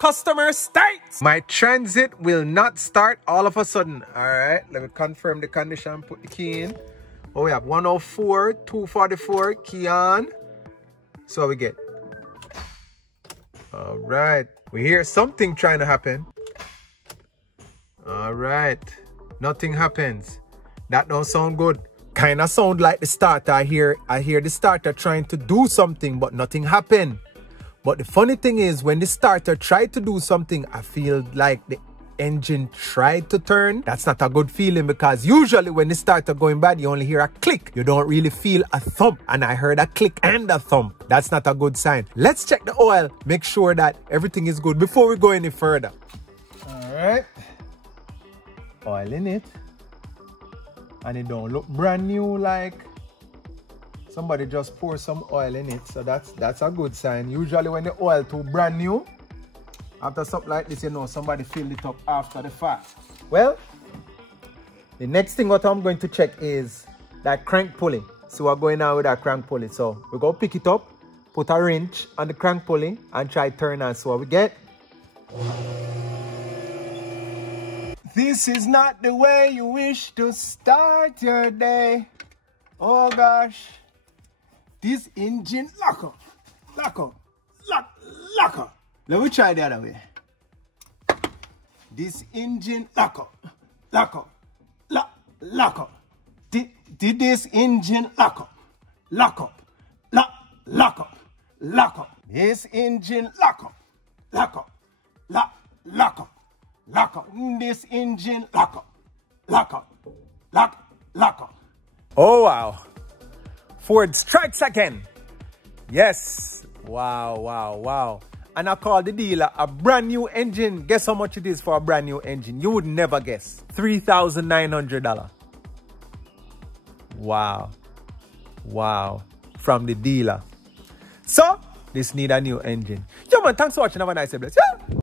customer states. My transit will not start all of a sudden. All right, let me confirm the condition, put the key in. Oh, we have 104, 244, key on. So we get. All right, we hear something trying to happen. All right, nothing happens. That don't sound good. Kind of sound like the starter. I hear the starter trying to do something, but nothing happened. But the funny thing is, when the starter tried to do something, I feel like the engine tried to turn. That's not a good feeling, because usually when the starter going bad, you only hear a click. You don't really feel a thump. And I heard a click and a thump. That's not a good sign. Let's check the oil. Make sure that everything is good before we go any further. All right. Oil in it. And it don't look brand new, like somebody just pour some oil in it. So that's a good sign. Usually when the oil too brand new, after something like this, you know, somebody filled it up after the fact. Well, the next thing what I'm going to check is that crank pulley. So we're going on with that crank pulley. So we're going to pick it up, put a wrench on the crank pulley and try turn on. So what we get. This is not the way you wish to start your day. Oh gosh. This engine lock up. Lock up. Lock up. Let me try the other way. This engine lock up. Lock up. Lock up. Did this engine lock up. Lock up. Lock up. Lock up. This engine lock up. Lock up. Lock up. Lock up. This engine lock up. Lock up. Lock up. Oh wow. Ford strikes again. Yes. Wow. And I called the dealer a brand new engine. Guess how much it is for a brand new engine? You would never guess. $3,900. Wow. From the dealer. So, this need a new engine. Yo man, thanks for watching. Have a nice day. Bless. Yeah.